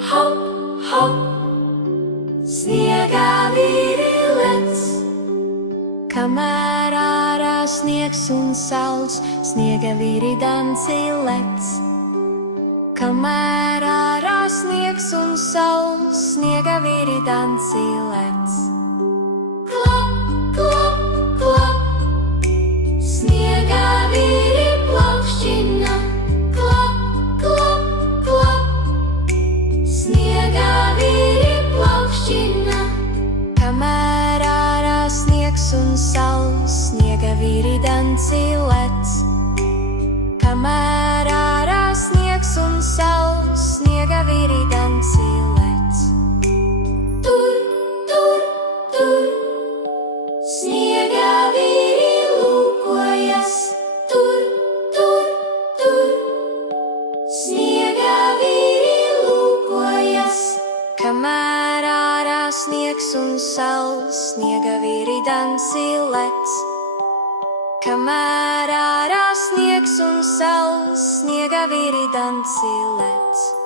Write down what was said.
hop, hop, sniegā vīri lec. Kamēr ārā sniegs un sauls, sniega vīri danci lec. Kamēr ārā sniegs un sauls, sniega vīri danci lec. Klap, klap, klap, sniegā vīri plaukšķina. Klap, klap, klap, sniegā vīri plaukšķina. Kamēr ārā sniegs un sauls, sniega vīri danci lec. Kamēr ārā sniegs un sauls, sniega vīri danci lec. Tur, tur, tur, sniega vīri lūkojas. Tur, tur, tur, sniega vīri lūkojas. Kamēr ārā sniegs un sauls, sniega vīri danci lec. Kamēr ārā sniegs un sauls, sniega vīri danci lec.